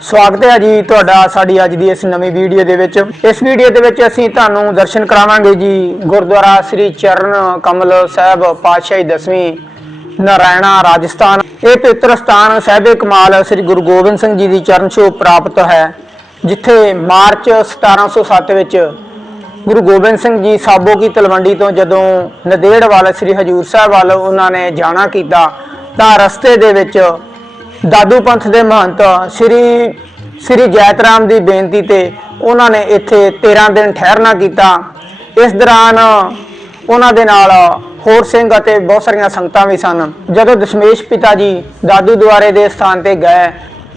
ਸਵਾਗਤ ਹੈ ਜੀ ਤੁਹਾਡਾ ਸਾਡੀ ਅੱਜ ਦੀ ਇਸ ਨਵੀਂ ਵੀਡੀਓ ਦੇ ਵਿੱਚ। ਇਸ ਵੀਡੀਓ ਦੇ ਵਿੱਚ ਅਸੀਂ ਤੁਹਾਨੂੰ ਦਰਸ਼ਨ ਕਰਾਵਾਂਗੇ ਜੀ। ਗੁਰਦੁਆਰਾ ਸ੍ਰੀ ਚਰਨ ਕਮਲ ਸਾਹਿਬ ਪਾਤਸ਼ਾਹੀ ਦਸਵੀਂ, ਨਾਰਾਇਣਾ ਰਾਜਸਥਾਨ। ਇਹ ਪਵਿੱਤਰ ਸਥਾਨ ਸਾਹਿਬੇ ਕਮਾਲ ਸ੍ਰੀ ਗੁਰੂ ਗੋਬਿੰਦ ਸਿੰਘ ਜੀ ਦੀ ਚਰਨ ਛੋਹ ਪ੍ਰਾਪਤ ਹੈ, ਜਿੱਥੇ ਮਾਰਚ 1707 ਵਿੱਚ ਗੁਰੂ ਗੋਬਿੰਦ ਸਿੰਘ ਜੀ ਸਾਬੋ ਕੀ ਤਲਵੰਡੀ ਤੋਂ ਜਦੋਂ ਨਦੇੜ ਵੱਲ ਸ੍ਰੀ ਹਜੂਰ ਸਾਹਿਬ ਵੱਲ ਉਹਨਾਂ ਨੇ ਜਾਣਾ ਕੀਤਾ, ਤਾਂ ਰਸਤੇ ਦੇ ਵਿੱਚ ਦਾਦੂ ਪੰਥ ਦੇ ਮਹੰਤ ਸ੍ਰੀ ਸ੍ਰੀ ਜੈਤਰਾਮ ਦੀ ਬੇਨਤੀ ਤੇ ਉਹਨਾਂ ਨੇ ਇੱਥੇ 13 ਦਿਨ ਠਹਿਰਨਾ ਕੀਤਾ। ਇਸ ਦੌਰਾਨ ਉਹਨਾਂ ਦੇ ਨਾਲ ਹੋਰ ਸਿੰਘ ਅਤੇ ਬਹੁਤ ਸਾਰੀਆਂ ਸੰਗਤਾਂ ਵੀ ਸਨ। ਜਦੋਂ ਦਸ਼ਮੇਸ਼ ਪਿਤਾ ਜੀ ਦਾਦੂ ਦੁਆਰੇ ਦੇ ਸਥਾਨ ਤੇ ਗਏ,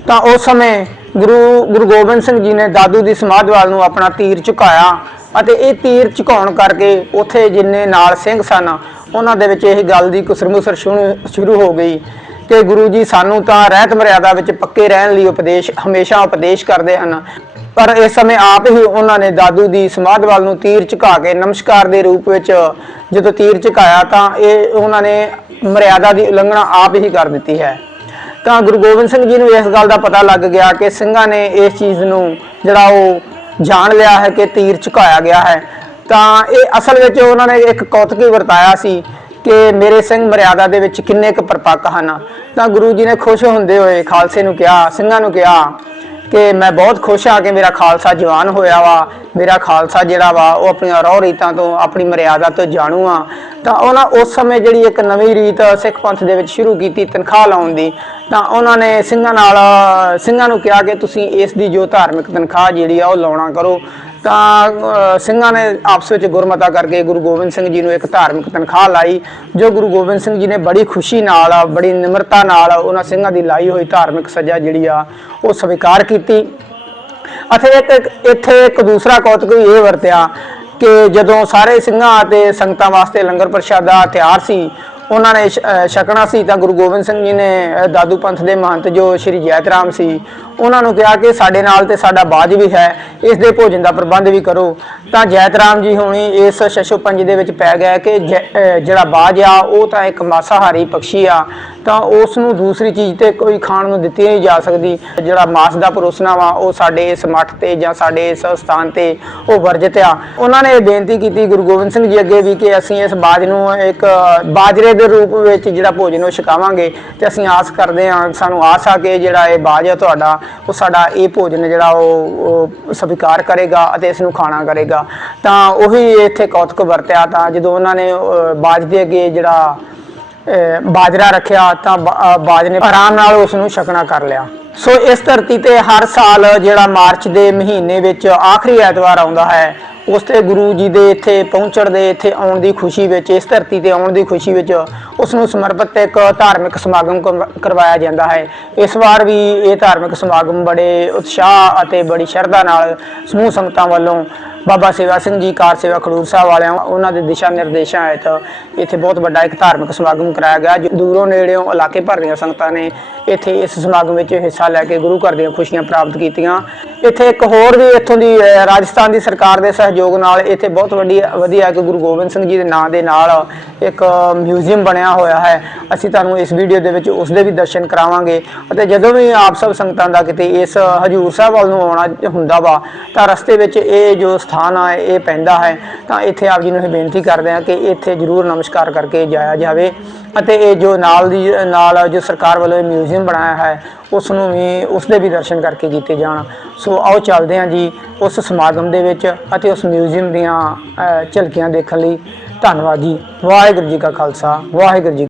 ਤਾਂ ਉਸ ਸਮੇਂ ਗੁਰੂ ਗੁਰੂ ਗੋਬਿੰਦ ਸਿੰਘ ਜੀ ਨੇ ਦਾਦੂ ਦੀ ਸਮਾਧ ਵੱਲ ਨੂੰ ਆਪਣਾ ਤੀਰ ਝੁਕਾਇਆ ਅਤੇ ਇਹ ਤੀਰ ਝੁਕਾਉਣ ਕਰਕੇ ਉੱਥੇ ਜਿੰਨੇ ਨਾਲ ਸਿੰਘ ਸਨ, ਉਹਨਾਂ ਦੇ ਵਿੱਚ ਇਹ ਗੱਲ ਦੀ ਕੁਸਰਮੁਸਰ ਸ਼ੁਰੂ ਸ਼ੁਰੂ ਹੋ ਗਈ ਕਿ ਗੁਰੂ ਜੀ ਸਾਨੂੰ ਤਾਂ ਰਹਿਤ ਮਰਿਆਦਾ ਵਿੱਚ ਪੱਕੇ ਰਹਿਣ ਲਈ ਉਪਦੇਸ਼, ਹਮੇਸ਼ਾ ਉਪਦੇਸ਼ ਕਰਦੇ ਹਨ। ਪਰ ਇਸ ਸਮੇਂ ਆਪ ਹੀ ਉਹਨਾਂ ਨੇ ਦਾਦੂ ਦੀ ਸਮਾਧ ਵੱਲ ਨੂੰ ਤੀਰ ਝੁਕਾ ਕੇ ਨਮਸਕਾਰ ਦੇ ਰੂਪ ਵਿੱਚ ਜਦੋਂ ਤੀਰ ਝੁਕਾਇਆ ਤਾਂ ਇਹ ਉਹਨਾਂ ਨੇ ਮਰਿਆਦਾ ਦੀ ਉਲੰਘਣਾ ਆਪ ਹੀ ਕਰ ਦਿੱਤੀ ਹੈ। ਤਾਂ ਗੁਰੂ ਗੋਬਿੰਦ ਸਿੰਘ ਜੀ ਨੂੰ ਇਸ ਗੱਲ ਦਾ ਪਤਾ ਲੱਗ ਗਿਆ ਕਿ ਸਿੰਘਾਂ ਨੇ ਇਸ ਚੀਜ਼ ਨੂੰ ਜਿਹੜਾ ਉਹ ਜਾਣ ਲਿਆ ਹੈ ਕਿ ਤੀਰ ਝੁਕਾਇਆ ਗਿਆ ਹੈ। ਤਾਂ ਇਹ ਅਸਲ ਵਿੱਚ ਉਹਨਾਂ ਨੇ ਇੱਕ ਕੌਤਕੀ ਵਰਤਾਇਆ ਸੀ ਕਿ ਮੇਰੇ ਸਿੰਘ ਮਰਿਆਦਾ ਦੇ ਵਿੱਚ ਕਿੰਨੇ ਕੁ ਪਰਪੱਕ ਹਨ। ਤਾਂ ਗੁਰੂ ਜੀ ਨੇ ਖੁਸ਼ ਹੁੰਦੇ ਹੋਏ ਖਾਲਸੇ ਨੂੰ ਕਿਹਾ, ਸਿੰਘਾਂ ਨੂੰ ਕਿਹਾ ਕਿ ਮੈਂ ਬਹੁਤ ਖੁਸ਼ ਹਾਂ ਕਿ ਮੇਰਾ ਖਾਲਸਾ ਜਵਾਨ ਹੋਇਆ ਵਾ, ਮੇਰਾ ਖਾਲਸਾ ਜਿਹੜਾ ਵਾ, ਉਹ ਆਪਣੀਆਂ ਰੋਹ ਰੀਤਾਂ ਤੋਂ ਆਪਣੀ ਮਰਿਆਦਾ ਤੋਂ ਜਾਣੂ ਆ। ਤਾਂ ਉਹਨਾਂ ਉਸ ਸਮੇਂ ਜਿਹੜੀ ਇੱਕ ਨਵੀਂ ਰੀਤ ਸਿੱਖ ਪੰਥ ਦੇ ਵਿੱਚ ਸ਼ੁਰੂ ਕੀਤੀ ਤਨਖਾਹ ਲਾਉਣ ਦੀ ਤਾਂ ਉਹਨਾਂ ਨੇ ਸਿੰਘਾਂ ਨਾਲ, ਸਿੰਘਾਂ ਨੂੰ ਕਿਹਾ ਕਿ ਤੁਸੀਂ ਇਸ ਦੀ ਜੋ ਧਾਰਮਿਕ ਤਨਖਾਹ ਜਿਹੜੀ ਆ ਉਹ ਲਾਉਣਾ ਕਰੋ। ਤਾਂ ਸਿੰਘਾਂ ਨੇ ਆਪਸ ਵਿੱਚ ਗੁਰਮਤਾ ਕਰਕੇ ਗੁਰੂ ਗੋਬਿੰਦ ਸਿੰਘ ਜੀ ਨੂੰ ਇੱਕ ਧਾਰਮਿਕ ਤਨਖਾਹ ਲਾਈ, ਜੋ ਗੁਰੂ ਗੋਬਿੰਦ ਸਿੰਘ ਜੀ ਨੇ ਬੜੀ ਖੁਸ਼ੀ ਨਾਲ, ਬੜੀ ਨਿਮਰਤਾ ਨਾਲ ਉਹਨਾਂ ਸਿੰਘਾਂ ਦੀ ਲਾਈ ਹੋਈ ਧਾਰਮਿਕ ਸਜ਼ਾ ਜਿਹੜੀ ਆ, ਉਹ ਸਵੀਕਾਰ ਕੀਤੀ। ਅਤੇ ਇੱਕ ਇੱਕ- ਇੱਥੇ ਇੱਕ ਦੂਸਰਾ ਕੌਤਕ ਵੀ ਇਹ ਵਰਤਿਆ ਕਿ ਜਦੋਂ ਸਾਰੇ ਸਿੰਘਾਂ ਅਤੇ ਸੰਗਤਾਂ ਵਾਸਤੇ ਲੰਗਰ ਪ੍ਰਸ਼ਾਦਾ ਤਿਆਰ ਸੀ ਉਹਨਾਂ ਨੇ ਛ- ਛਕਣਾ ਸੀ ਤਾਂ ਗੁਰੂ ਗੋਬਿੰਦ ਸਿੰਘ ਜੀ ਨੇ ਦਾਦੂ ਪੰਥ ਦੇ ਮਹੰਤ ਜੋ ਸ਼੍ਰੀ ਜੈਤ ਰਾਮ ਸੀ, ਉਹਨਾਂ ਨੂੰ ਕਿਹਾ ਕਿ ਸਾਡੇ ਨਾਲ ਤੇ ਸਾਡਾ ਬਾਜ ਵੀ ਹੈ, ਇਸ ਦੇ ਭੋਜਨ ਦਾ ਪ੍ਰਬੰਧ ਵੀ ਕਰੋ। ਤਾਂ ਜੈਤ ਰਾਮ ਜੀ ਹੋਣੀ ਇਸ ਸ਼ਸ਼ੋ ਪੰਜ ਦੇ ਵਿੱਚ ਪੈ ਗਿਆ ਕਿ ਜੈ- ਜਿਹੜਾ ਬਾਜ ਆ, ਉਹ ਤਾਂ ਇੱਕ ਮਾਸਾਹਾਰੀ ਪੰਛੀ ਆ। ਤਾਂ ਉਸ ਨੂੰ ਦੂਸਰੀ ਚੀਜ਼ ਤੇ ਕੋਈ ਖਾਣ ਨੂੰ ਦਿੱਤੀ ਨਹੀਂ ਜਾ ਸਕਦੀ। ਜਿਹੜਾ ਮਾਸ ਦਾ ਪਰੋਸਣਾ ਵਾ, ਉਹ ਸਾਡੇ ਇਸ ਮੱਠ ਤੇ ਜਾਂ ਸਾਡੇ ਇਸ ਸਥਾਨ ਤੇ ਉਹ ਵਰਜਿਤ ਆ ਉਹਨਾਂ ਨੇ ਇਹ ਬੇਨਤੀ ਕੀਤੀ ਗੁਰੂ ਗੋਬਿੰਦ ਸਿੰਘ ਜੀ ਅੱਗੇ ਵੀ ਕਿ ਅਸੀਂ ਇਸ ਬਾਜ ਨੂੰ ਇੱਕ ਬਾਜਰੇ ਦੇ ਰੂਪ ਵਿੱਚ ਜਿਹੜਾ ਭੋਜਨ ਉਹ ਛਕਾਵਾਂਗੇ ਤੇ ਅਸੀਂ ਆਸ ਕਰਦੇ ਹਾਂ, ਸਾਨੂੰ ਆਸ ਆ ਕਿ ਜਿਹੜਾ ਇਹ ਬਾਜ ਆ ਤੁਹਾਡਾ, ਉਹ ਸਾਡਾ ਇਹ ਭੋਜਨ ਜਿਹੜਾ ਉਹ ਉਹ ਸਵੀਕਾਰ ਕਰੇਗਾ ਅਤੇ ਇਸ ਨੂੰ ਖਾਣਾ ਕਰੇਗਾ। ਤਾਂ ਉਹੀ ਇੱਥੇ ਕੌਤਕ ਵਰਤਿਆ ਤਾਂ ਜਦੋਂ ਉਹਨਾਂ ਨੇ ਬਾਜ ਦੇ ਅੱਗੇ ਜਿਹੜਾ ਬਾਜਰਾ ਰੱਖਿਆ ਤਾਂ ਬਾ- ਬਾਜ ਨੇ ਆਰਾਮ ਨਾਲ ਉਸ ਨੂੰ ਛਕਣਾ ਕਰ ਲਿਆ। ਸੋ ਇਸ ਧਰਤੀ ਤੇ ਹਰ ਸਾਲ ਜਿਹੜਾ ਮਾਰਚ ਦੇ ਮਹੀਨੇ ਵਿੱਚ ਆਖਰੀ ਐਤਵਾਰ ਆਉਂਦਾ ਹੈ ਉਸ ਤੇ ਗੁਰੂ ਜੀ ਦੇ ਇੱਥੇ ਪਹੁੰਚਣ ਦੇ, ਇੱਥੇ ਆਉਣ ਦੀ ਖੁਸ਼ੀ ਵਿੱਚ, ਇਸ ਧਰਤੀ ਤੇ ਆਉਣ ਦੀ ਖੁਸ਼ੀ ਵਿੱਚ ਉਸ ਨੂੰ ਸਮਰਪਿਤ ਇੱਕ ਧਾਰਮਿਕ ਸਮਾਗਮ ਕਰਵਾ- ਕਰਵਾਇਆ ਜਾਂਦਾ ਹੈ। ਇਸ ਵਾਰ ਵੀ ਇਹ ਧਾਰਮਿਕ ਸਮਾਗਮ ਬੜੇ ਉਤਸ਼ਾਹ ਅਤੇ ਬੜੀ ਸ਼ਰਧਾ ਨਾਲ ਸਮੂਹ ਸੰਗਤਾਂ ਵੱਲੋਂ ਬਾਬਾ ਸੇਵਾ ਸਿੰਘ ਜੀ, ਕਾਰ ਸੇਵਾ ਖਡੂਰ ਸਾਹਿਬ ਵਾਲਿਆਂ, ਉਹਨਾਂ ਦੇ ਦਿਸ਼ਾ ਨਿਰਦੇਸ਼ਾਂ ਹੇਠ ਇੱਥੇ ਬਹੁਤ ਵੱਡਾ ਇੱਕ ਧਾਰਮਿਕ ਸਮਾਗਮ ਕਰਾਇਆ ਗਿਆ। ਦੂਰੋਂ ਨੇੜਿਓਂ ਇਲਾਕੇ ਭਰ ਦੀਆਂ ਸੰਗਤਾਂ ਨੇ ਇੱਥੇ ਇਸ ਸਮਾਗਮ ਵਿੱਚ ਹਿੱਸਾ ਲੈ ਕੇ ਗੁਰੂ ਘਰ ਦੀਆਂ ਖੁਸ਼ੀਆਂ ਪ੍ਰਾਪਤ ਕੀਤੀਆਂ। ਇੱਥੇ ਇੱਕ ਹੋਰ ਵੀ ਇੱਥੋਂ ਦੀ ਰਾਜਸਥਾਨ ਦੀ ਸਰਕਾਰ ਦੇ ਸਹਿਯੋਗ ਨਾਲ ਇੱਥੇ ਬਹੁਤ ਵੱਡੀ, ਵਧੀਆ ਇੱਕ ਗੁਰੂ ਗੋਬਿੰਦ ਸਿੰਘ ਜੀ ਦੇ ਨਾਂ ਦੇ ਨਾਲ ਇੱਕ ਮਿਊਜ਼ੀਅਮ ਬਣਿਆ ਹੋਇਆ ਹੈ। ਅਸੀਂ ਤੁਹਾਨੂੰ ਇਸ ਵੀਡੀਓ ਦੇ ਵਿੱਚ ਉਸ ਦੇ ਵੀ ਦਰਸ਼ਨ ਕਰਾਵਾਂਗੇ ਅਤੇ ਜਦੋਂ ਵੀ ਆਪ ਸਭ ਸੰਗਤਾਂ ਦਾ ਕਿਤੇ ਇਸ ਹਜੂਰ ਸਾਹਿਬ ਵੱਲ ਨੂੰ ਆਉਣਾ ਹੁੰਦਾ ਵਾ, ਤਾਂ ਰਸਤੇ ਵਿੱਚ ਇਹ ਜੋ ਸਥਾਨ ਆ, ਇਹ ਪੈਂਦਾ ਹੈ। ਤਾਂ ਇੱਥੇ ਆਪ ਜੀ ਨੂੰ ਇਹ ਬੇਨਤੀ ਕਰਦੇ ਹਾਂ ਕਿ ਇੱਥੇ ਜ਼ਰੂਰ ਨਮਸਕਾਰ ਕਰਕੇ ਜਾਇਆ ਜਾਵੇ। ਅਤੇ ਇਹ ਜੋ ਨਾਲ ਦੀ ਨਾਲ ਜੋ ਸਰਕਾਰ ਵੱਲੋਂ ਇਹ ਮਿਊਜ਼ੀਅਮ ਬਣਾਇਆ ਹੈ ਉਸ ਨੂੰ ਵੀ ਉਸ ਦੇ ਵੀ ਦਰਸ਼ਨ ਕਰਕੇ ਕੀਤੇ ਜਾਣ। ਸੋ ਆਓ ਚੱਲਦੇ ਹਾਂ ਜੀ ਉਸ ਸਮਾਗਮ ਦੇ ਵਿੱਚ ਅਤੇ ਉਸ ਮਿਊਜ਼ੀਅਮ ਦੀਆਂ ਝਲਕੀਆਂ ਦੇਖਣ ਲਈ। ਧੰਨਵਾਦ ਜੀ। ਵਾਹਿਗੁਰੂ ਜੀ ਕਾ ਖਾਲਸਾ ਵਾਹਿਗੁਰੂ ਜੀ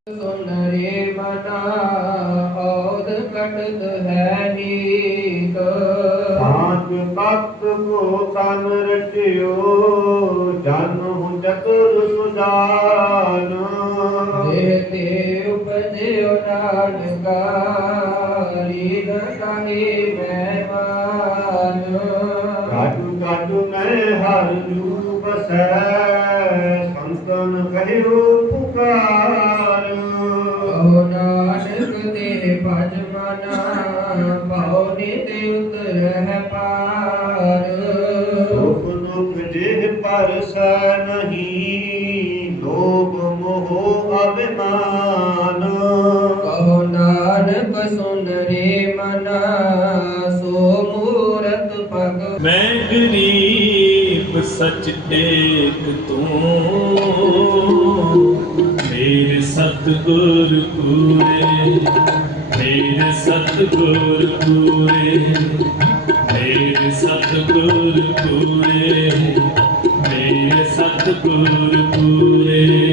ਤਤ ਕੋ ਤਨ ਰਚਿਓ ਜਨੁ ਸੁਜਾਨ ਦੇਤੇ ਉਪਜਿਓ ਨਾਨਕਾ ਰੀਨ ਕਾਹੀ ਮਹਿਮਾਨ ਕਾਟੂ ਕਾਟੂ ਮੈਂ ਹਰ ਰੂਪ ਸੈ ਸੰਤਨ ਕਹਿਓ ਪੁਕਾਰ। ਕਹੋ ਨਾਨਕ ਤੇ ਭਜ ਵਿੱਚ ਏਕ ਤੂੰ। ਮੇਰੇ ਸਤਗੁਰ ਪੂਰੇ, ਮੇਰੇ ਸਤਗੁਰ ਪੂਰੇ, ਮੇਰੇ ਸਤਗੁਰ ਪੂਰੇ, ਮੇਰੇ ਸਤਗੁਰ ਪੂਰੇ।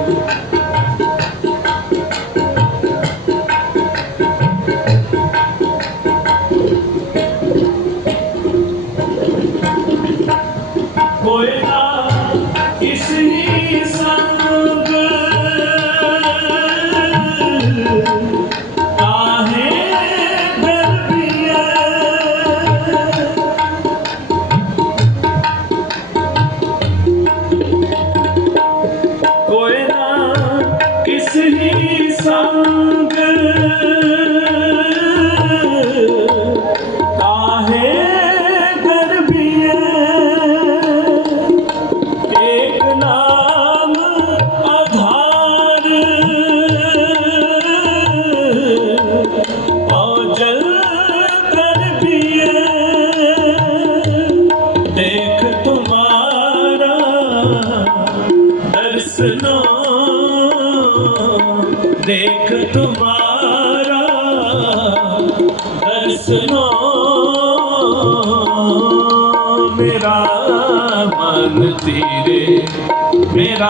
ਰਸਨਾ ਮੇਰਾ ਮਨ ਤੇਰੇ ਮੇਰਾ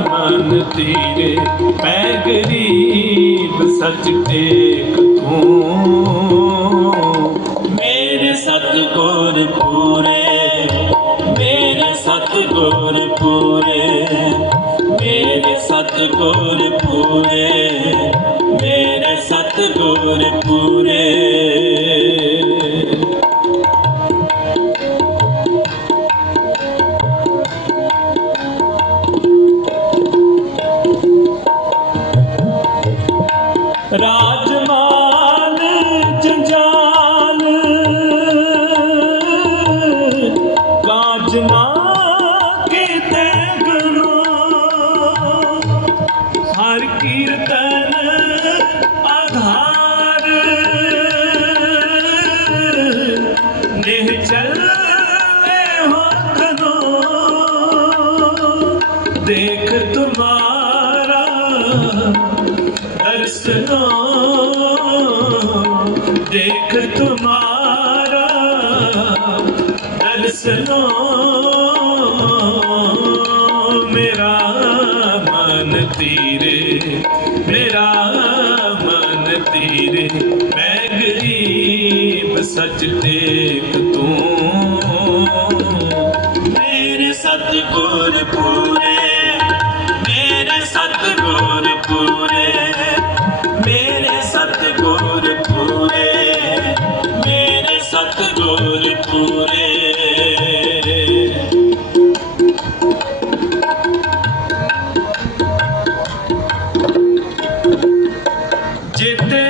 ਮਨ ਤੇਰੇ ਗਰੀਬ ਸੱਚ ਟੇਕ ਮੇਰੇ ਸਤਗੁਰ ਪੂਰੇ ਮੇਰੇ ਸਤਗੁਰ ਪੂਰੇ ਮੇਰੇ ਸਤਗੁਰ ਪੂਰੇ selam. যেতে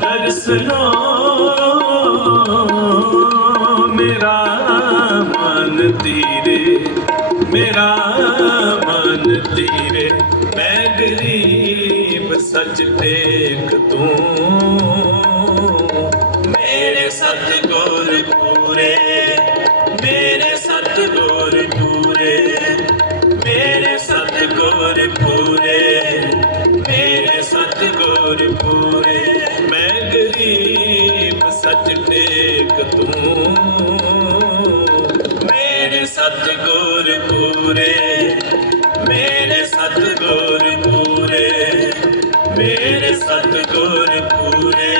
ਦਰਸ ਲੋ ਮੇਰਾ ਮਨ ਤੇਰੇ ਮੇਰਾ ਮਨ ਤੇਰੇ ਮੈਂ ਗਰੀਬ ਸੱਚ ਦੇਖ ਤੂੰ। ਮੇਰੇ ਸਤਗੁਰ ਪੂਰੇ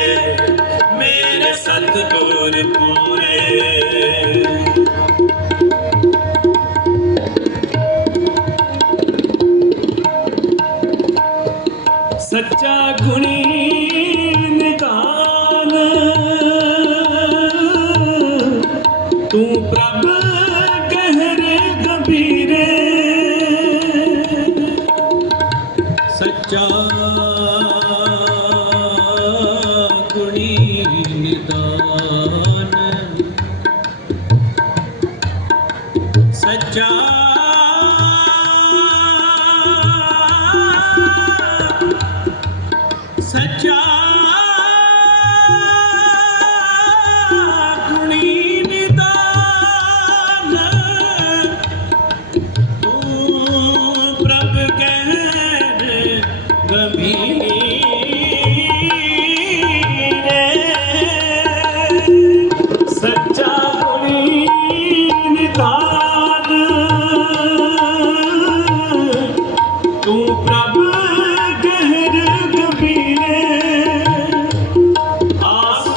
ਮੇਰੇ ਸਤਗੁਰ ਪੂਰੇ। सच्चा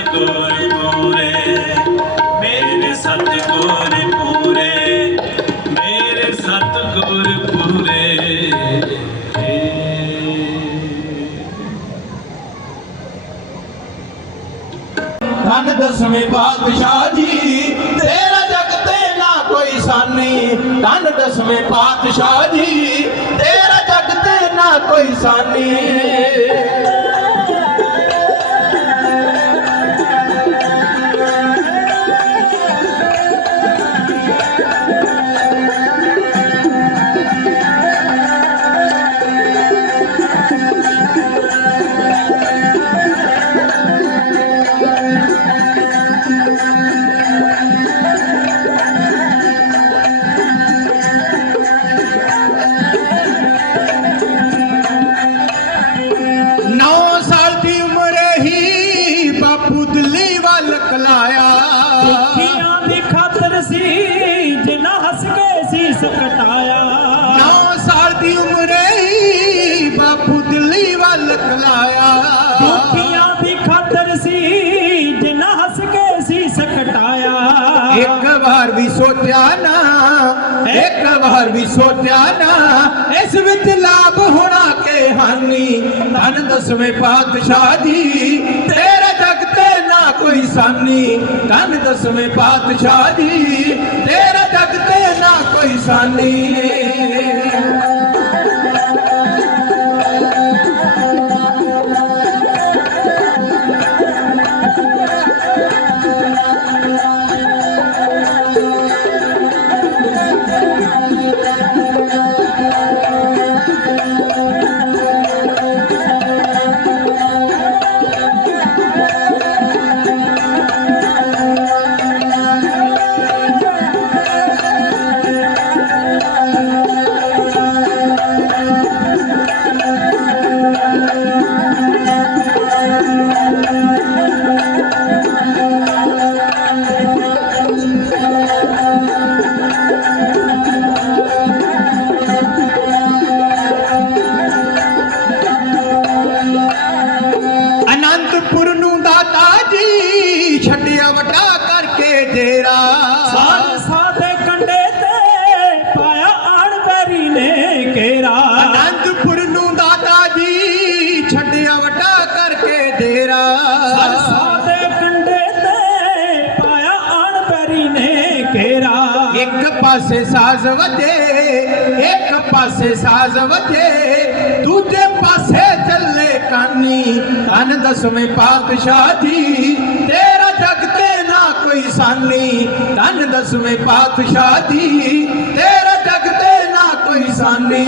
ਸਤਗੁਰ ਪੂਰੇ, ਮੇਰੇ ਸਤਗੁਰ ਪੂਰੇ, ਮੇਰੇ ਸਤਗੁਰ ਪੂਰੇ। ਧੰਨ ਦਸਵੇਂ ਪਾਤਸ਼ਾਹ ਜੀ, ਤੇਰਾ ਜਗ ਤੇ ਨਾ ਕੋਈ ਸਾਨੀ। ਧੰਨ ਦਸਵੇਂ ਪਾਤਸ਼ਾਹ ਜੀ, ਤੇਰਾ ਜਗ ਤੇ ਨਾ ਕੋਈ ਸਾਨੀ। ਦਸਵੇਂ ਪਾਤਸ਼ਾਹ ਦੀ ਤੇਰੇ ਜਗ ਤੇ ਨਾ ਕੋਈ ਸਾਨੀ। ਕੰਨ ਦਸਵੇਂ ਪਾਤਸ਼ਾਹ ਦੀ ਤੇਰੇ ਜਗ ਤੇ ਨਾ ਕੋਈ ਸਾਨੀ। ਘੇਰਾ ਇੱਕ ਪਾਸੇ ਸਾਜ਼ ਵਜੇ ਇੱਕ ਪਾਸੇ ਸਾਜ਼ ਵਜੇ ਦੂਜੇ ਪਾਸੇ ਚੱਲੇ ਕਾਨੀ। ਤਨ ਦਸਵੇਂ ਪਾਤਸ਼ਾਹ ਜੀ, ਤੇਰਾ ਜਗ ਤੇ ਨਾ ਕੋਈ ਸਾਨੀ। ਤਨ ਦਸਵੇਂ ਪਾਤਸ਼ਾਹ ਜੀ, ਤੇਰਾ ਜਗ ਤੇ ਨਾ ਕੋਈ ਸਾਨੀ।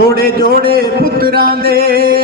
ਜੋੜੇ ਜੋੜੇ ਪੁੱਤਰਾਂ ਦੇ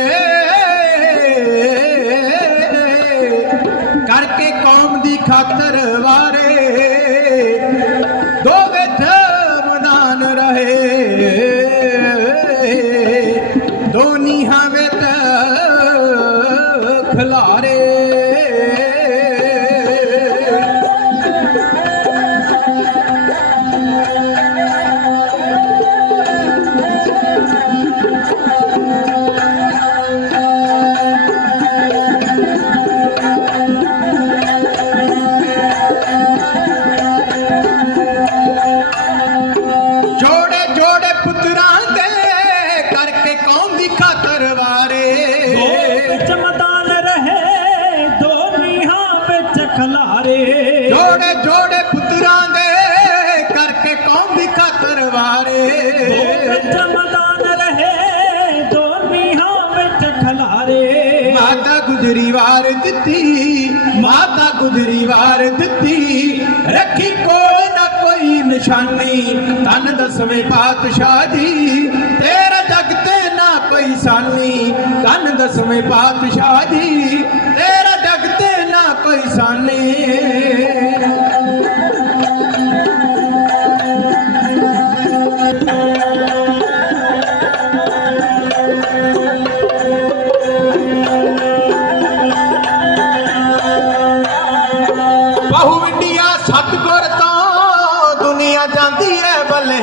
ਗੁਜਰੀ ਵਾਰ ਦਿੱਤੀ, ਮਾਤਾ ਗੁਜਰੀ ਵਾਰ ਦਿੱਤੀ। ਰੱਖੀ ਕੋਲ ਨਾ ਕੋਈ ਨਿਸ਼ਾਨੀ ਤਨ ਦਸਵੇਂ ਪਾਤਸ਼ਾਹ ਜੀ ਤੇਰਾ ਜਗ ਤੇ ਨਾ ਕੋਈ ਸਾਨੀ ਤਨ ਦਸਵੇਂ ਪਾਤਸ਼ਾਹ ਜੀ ਤੇਰਾ ਜਗ ਤੇ ਨਾ ਕੋਈ ਸਾਨੀ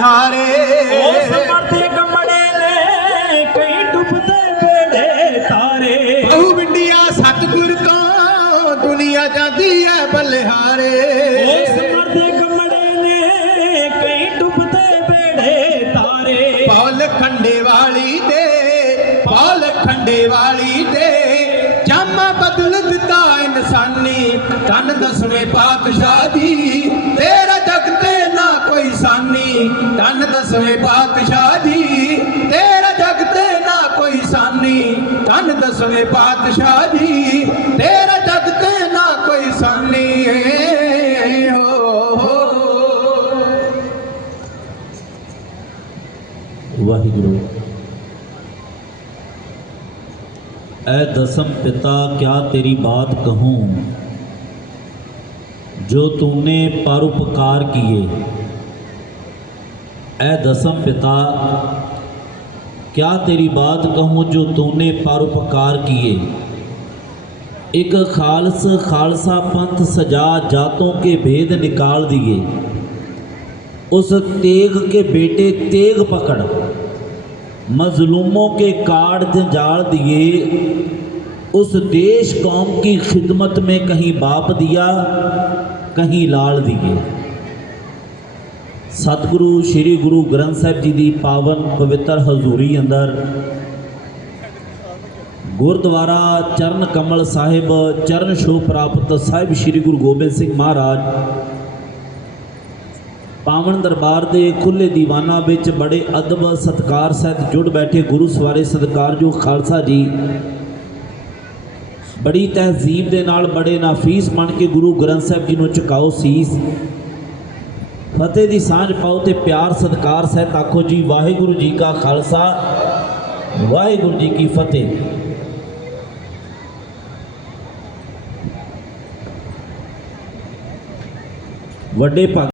ਹੈ ਬਲਿਹਾਰੇ ਉਸ ਮਰਦੇ ਗਮੜੇ ਨੇ ਕਈ ਡੁੱਬਦੇ ਵੇੜੇ ਤਾਰੇ। ਬਹੁ ਇੰਡੀਆ ਸਤਗੁਰ ਤੋਂ ਦੁਨੀਆ ਜਾਂਦੀ ਹੈ ਬਲਿਹਾਰੇ। ਉਸ ਮਰਦੇ ਗਮੜੇ ਨੇ ਕਈ ਡੁੱਬਦੇ ਵੇੜੇ ਤਾਰੇ। ਪੌਲ ਖੰਡੇ ਵਾਲੀ ਦੇ ਪੌਲ ਖੰਡੇ ਵਾਲੀ ਦੇ ਜਾਮਾ ਬਦਲ ਦਿੱਤਾ ਇਨਸਾਨੀ। ਤਨ ਦਸਵੇਂ ਪਾਤਸ਼ਾਹ ਦੀ ਤੇ ਦਸਵੇਂ ਪਾਤਸ਼ਾਹ ਜੀ, ਤੇਰਾ ਜਗ ਤੇ ਨਾ ਕੋਈ ਸਾਨੀ। ਧੰਨ ਦਸਵੇਂ ਪਾਤਸ਼ਾਹ ਜੀ, ਤੇਰਾ ਜਗ ਤੇ ਨਾ ਕੋਈ ਸਾਨੀ। ਵਾਹਿਗੁਰੂ, ਐ ਦਸਮ ਪਿਤਾ, ਕਿਆ ਤੇਰੀ ਬਾਤ ਕਹੂੰ? ਜੋ ਤੂਨੇ ਪਰਉਪਕਾਰ ਕੀਏ ऐ दसम पिता, क्या तेरी बात कहूँ जो तूने परोपकार किए? एक खालस खालसा पंथ सजा जातों के भेद निकाल दिए। उस तेग के बेटे तेग पकड़, मजलूमों के काट जंजाल दिए। उस देश कौम की खिदमत में कहीं बाप दिया, कहीं लाल दिए। ਸਤਿਗੁਰੂ ਸ੍ਰੀ ਗੁਰੂ ਗ੍ਰੰਥ ਸਾਹਿਬ ਜੀ ਦੀ ਪਾਵਨ ਪਵਿੱਤਰ ਹਜ਼ੂਰੀ ਅੰਦਰ ਗੁਰਦੁਆਰਾ ਚਰਨ ਕਮਲ ਸਾਹਿਬ, ਚਰਨ ਛੋਹ ਪ੍ਰਾਪਤ ਸਾਹਿਬ ਸ੍ਰੀ ਗੁਰੂ ਗੋਬਿੰਦ ਸਿੰਘ ਮਹਾਰਾਜ ਪਾਵਨ ਦਰਬਾਰ ਦੇ ਖੁੱਲੇ ਦੀਵਾਨਾਂ ਵਿੱਚ ਬੜੇ ਅਦਬ ਸਤਕਾਰ ਸਹਿਤ ਜੁੜ ਬੈਠੇ ਗੁਰੂ ਸਵਾਰੇ ਸਤਿਕਾਰਯੋਗ ਖਾਲਸਾ ਜੀ। ਬੜੀ ਤਹਿਜ਼ੀਬ ਦੇ ਨਾਲ ਬੜੇ ਨਾਫੀਸ ਬਣ ਕੇ ਗੁਰੂ ਗ੍ਰੰਥ ਸਾਹਿਬ ਜੀ ਨੂੰ ਝੁਕਾਓ ਸੀਸ। ਫਤਿਹ ਦੀ ਸਾਂਝ ਪਾਓ ਤੇ ਪਿਆਰ, ਸਤਿਕਾਰ, ਸਹਿਤ ਆਖੋ ਜੀ, ਵਾਹਿਗੁਰੂ ਜੀ ਕਾ ਖਾਲਸਾ, ਵਾਹਿਗੁਰੂ ਜੀ ਕੀ ਫਤਿਹ। ਵੱਡੇ ਭਗਤ